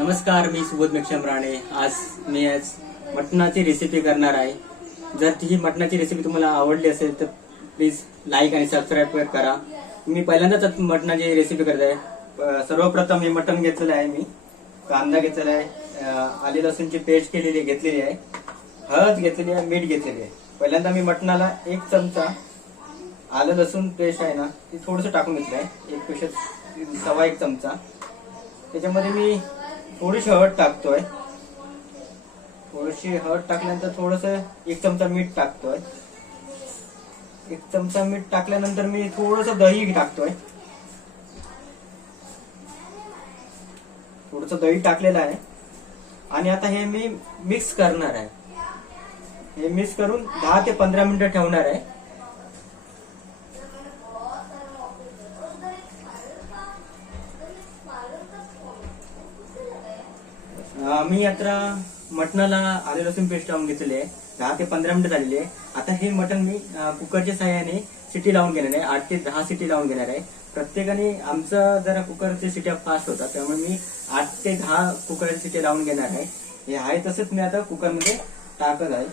नमस्कार, मी सुबोध मेक्षम राणे. आज मटणाची रेसिपी करणार आहे. जर ही मटणाची रेसिपी तुम्हाला आवडली असेल तर प्लीज लाईक आणि सबस्क्राईब करा. मी पहिल्यांदाच मटणाची रेसिपी करत आहे. सर्वप्रथम मी मटण घेतलेलं आहे. मी कांदा घेतलेला आहे, आले लसूणची पेस्ट घेतलेली आहे, हळद घेतलेली आहे, मीठ घेतलेली आहे. पहिल्यांदा मी मटणाला 1 चमचा आलं लसूण पेस्ट आहे ना ती थोडंसं टाकून घेतलं आहे, 1 पेक्षा सव्वा 1 चमचा. त्याच्यामध्ये मी थोडीशी हळद टाकतोय. थोडीशी हळद टाकल्यानंतर थोडंसं 1 चमचा मीठ टाकतोय. 1 चमचा मीठ टाकल्यानंतर मी थोडंसं दही टाकतोय. थोडंसं दही टाकलेलं आहे आणि आता हे मी मिक्स करणार आहे. हे मिक्स करून 10 ते 15 मिनिटं ठेवणार आहे. मी आता मटणाला आले लसूण पेस्ट लावून घेतलेली आहे. 10 ते 15 मिनिटं झालेली आहे. आता हे मटण मी कुकरच्या साहाय्याने शिटी लावून घेणार आहे. 8 ते 10 शिटी लावून घेणार आहे. प्रत्येकाने आमचं जरा कुकरच्या शिट्या फास्ट होतात, त्यामुळे मी 8 ते 10 कुकरच्या शिट्या लावून घेणार आहे. हे आहे तसंच मी आता कुकरमध्ये टाकत आहे.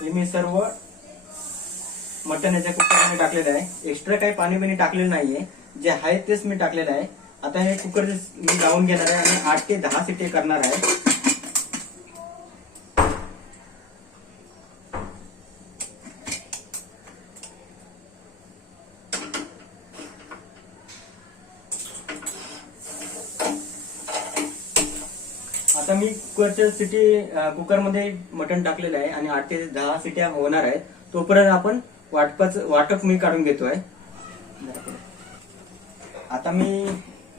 हे मी सर्व मटण याच्या कुकरमध्ये टाकलेलं आहे. एक्स्ट्रा काही पाणी टाकलेलं नाहीये, जे आहे तेच मी टाकलेलं आहे. आता हे कुकर मी लावून घेणार आहे आणि 8 ते 10 शिट्टे करणार आहे. आता मी कुकरमध्ये मटण टाकलेलं आहे आणि 8 ते 10 शिट्या होणार आहेत. तोपर्यंत आपण वाटप मी काढून घेतोय. आता मी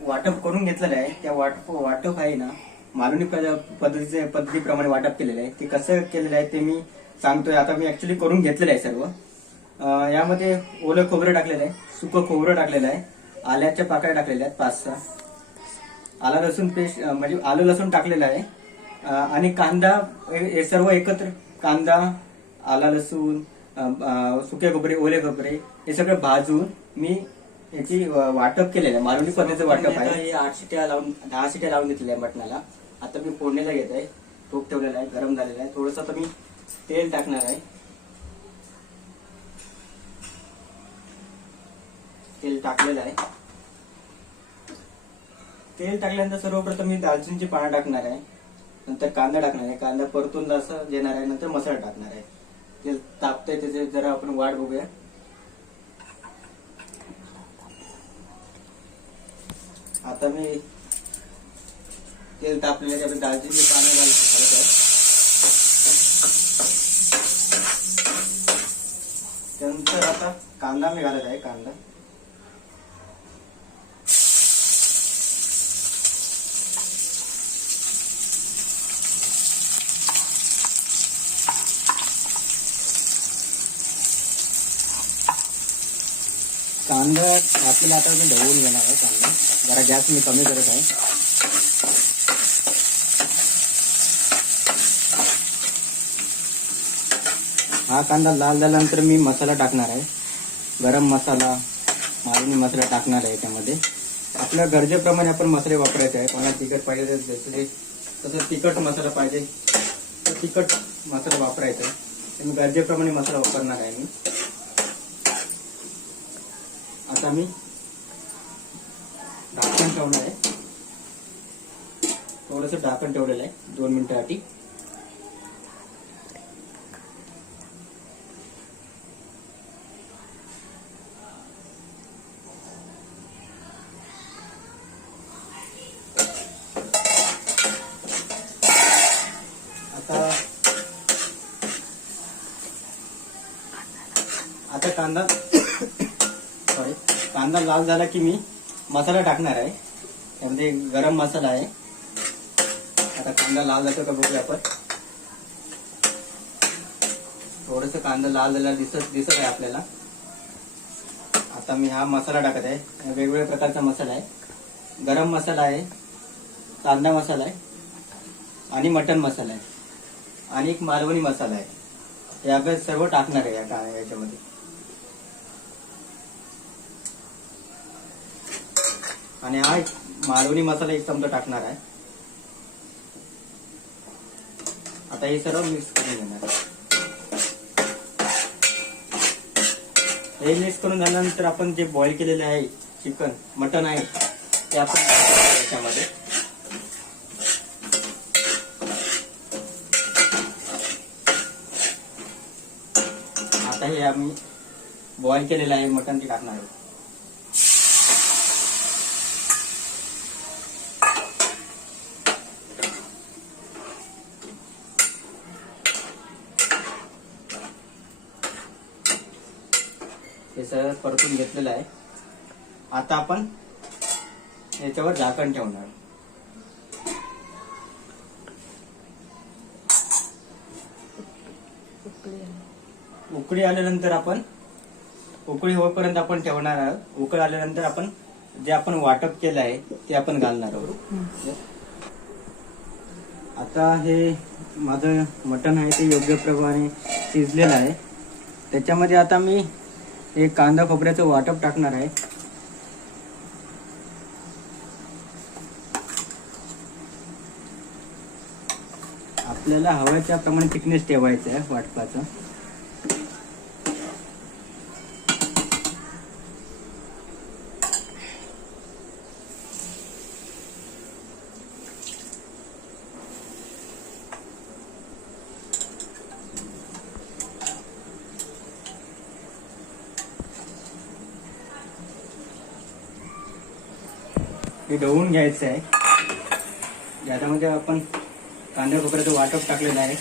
वाटप करून घेतलेलं आहे. त्या वाटप आहे ना मालवणी पद्धतीप्रमाणे वाटप केलेलं आहे. ते कसं केलेलं आहे ते मी सांगतोय. आता मी ऍक्च्युली करून घेतलेलं आहे सर्व. यामध्ये ओलं खोबरं टाकलेलं आहे, सुकं खोबरं टाकलेलं आहे, आल्याच्या पाकळ्या टाकलेल्या आहेत 5-6, आला लसूण पेस्ट म्हणजे आलं लसूण टाकलेलं आहे आणि कांदा. हे सर्व एकत्र कांदा, आला लसूण, सुके खोबरे, ओले खोबरे हे सगळं भाजून मी याची वाटप केलेलं आहे. मालवणी पद्धतीचं वाटप आहे. हे 8 शिट्या लावून 10 शिट्या लावून घेतलेल्या आहे मटणाला. आता मी फोडणीला घेत आहे. तूप ठेवलेलं आहे, गरम झालेलं आहे. थोडंसं आता मी तेल टाकणार आहे. तेल टाकलेलं आहे. तेल टाकल्यानंतर सर्वप्रथम मी दालचिनीची पानं टाकणार आहे, नंतर कांदा टाकणार आहे. कांदा परतून असं देणार आहे, नंतर मसाला टाकणार आहे. तेल तापतंय त्याचे जरा आपण वाट बघूया. आता मी तेल तापलेलं आहे, दालचिनीची पानं घालत आहे. त्यानंतर आता कांदा मी घालत आहे. कांदा आपल्याला आता मी ढवळून घेणार आहे. कांदा जरा गॅस मी कमी करत आहे. हा कांदा लाल झाल्यानंतर मी मसाला टाकणार आहे. गरम मसाला, मालवणी मसाला टाकणार आहे. त्यामध्ये आपल्या गरजेप्रमाणे आपण मसाले वापरायचे आहे. कोणाला तिखट पाहिजे तसं तिखट मसाला पाहिजे तर तिखट मसाला वापरायचा आहे. मी गरजेप्रमाणे मसाला वापरणार आहे. मी आता मी ढाकण ठेवणार आहे. थोडंसं ढाकण ठेवलेलं आहे 2 मिनिटांसाठी. आता कांदा लाल झाला की मी मसाला टाकणार आहे. त्यामध्ये गरम मसाला आहे. आता कांदा लाल जातो का बघूया आपण. थोडंसं कांदा लाल झालेला दिसत आहे आपल्याला. आता मी हा मसाला टाकत आहे. वेगवेगळ्या प्रकारचा मसाला आहे. गरम मसाला आहे, कांदा मसाला आहे आणि मटन मसाला आहे. आणि एक मालवणी मसाला आहे. हे आपण सर्व टाकणार आहे याच्यामध्ये. आणि हा मालवणी मसाला 1 चमचा टाकणार आहे. आता हे सर्व मिक्स करून घेणार. हे मिक्स करून झाल्यानंतर आपण जे बॉईल केलेले आहे चिकन मटन आहे ते आपण याच्यामध्ये आता हे आम्ही बॉईल केलेलं आहे मटन ते टाकणार आहे. हे सगळं परतून घेतलेलं आहे. आता आपण याच्यावर झाकण ठेवणार. उकळी आल्यानंतर आपण उकळी होईपर्यंत आपण ठेवणार आहोत. उकळी आल्यानंतर आपण जे आपण वाटप केलं आहे ते आपण घालणार आहोत. आता हे माझं मटण आहे ते योग्य प्रमाणे शिजलेलं आहे. त्याच्यामध्ये आता मी एक कांदा खोबऱ्याचं वाटप टाकणार आहे. आपल्याला हव्याच्या प्रमाणे थिकनेस ठेवायचं आहे वाटपाचं. हे ढवून घ्यायचं आहे. याच्यामध्ये आपण कांदा खोबऱ्याचं वाटप टाकलेलं आहे.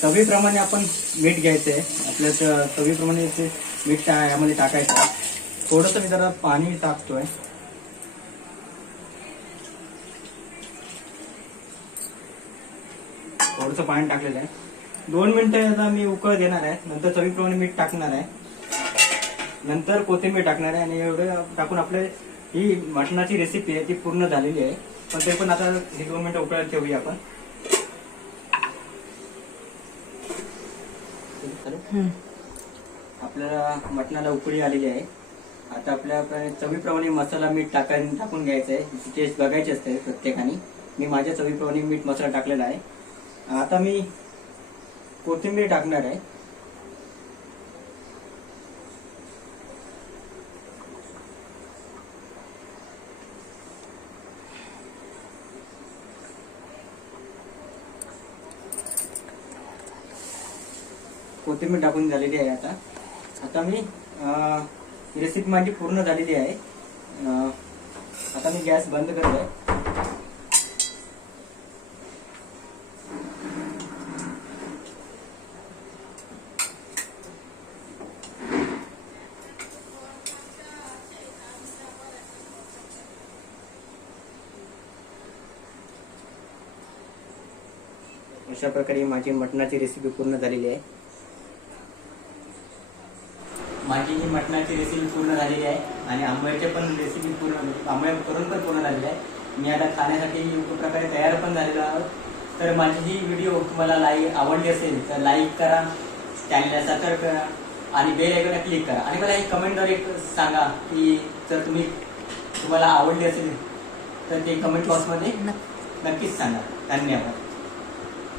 चवीप्रमाणे आपण मीठ घ्यायचं आहे. आपल्या चवीप्रमाणे ते मीठ यामध्ये टाकायचं आहे. थोडंसं मी जरा पाणी टाकतोय. थोडंसं पाणी टाकलेलं आहे. 2 मिनिटं आता मी उकळ देणार आहे. नंतर चवीप्रमाणे मीठ टाकणार आहे. नंतर कोथिंबीर टाकणार आहे. आणि एवढं टाकून आपले ही मटणाची रेसिपी आहे ती पूर्ण झालेली आहे. पण ते पण आता हे 2 मिनिटं उकळायला ठेवूया आपण. आपल्याला मटणाला उकळी आलेली आहे. आता आपल्या चवीप्रमाणे मसाला मीठ टाकून घ्यायचं आहे. टेस्ट बघायची असते प्रत्येकाने. मी माझ्या चवीप्रमाणे मीठ मसाला टाकलेला आहे. आता मी कोथिंबीर टाकणार आहे. कोथिंबीर टाकून झालेली आहे. आता मी रेसिपी माझी पूर्ण झालेली आहे. आता मी गॅस बंद करतोय. अशा प्रकारे माझी मटणाची रेसिपी पूर्ण झालेली आहे. माझी ही मटणाची रेसिपी पूर्ण झालेली आहे. आणि आंबळ्याची पण रेसिपी आंबळ्या करून पण पूर्ण झालेली आहे. मी आता खाण्यासाठी योग्य प्रकारे तयार पण झालेलो आहोत. तर माझी ही व्हिडिओ तुम्हाला आवडली असेल तर लाईक करा, चॅनलला सबस्क्राईब करा आणि बेल आयकॉनला क्लिक करा. आणि मला एक कमेंटद्वारे सांगा की जर तुम्हाला आवडली असेल तर ते कमेंट बॉक्समध्ये नक्कीच सांगा. धन्यवाद.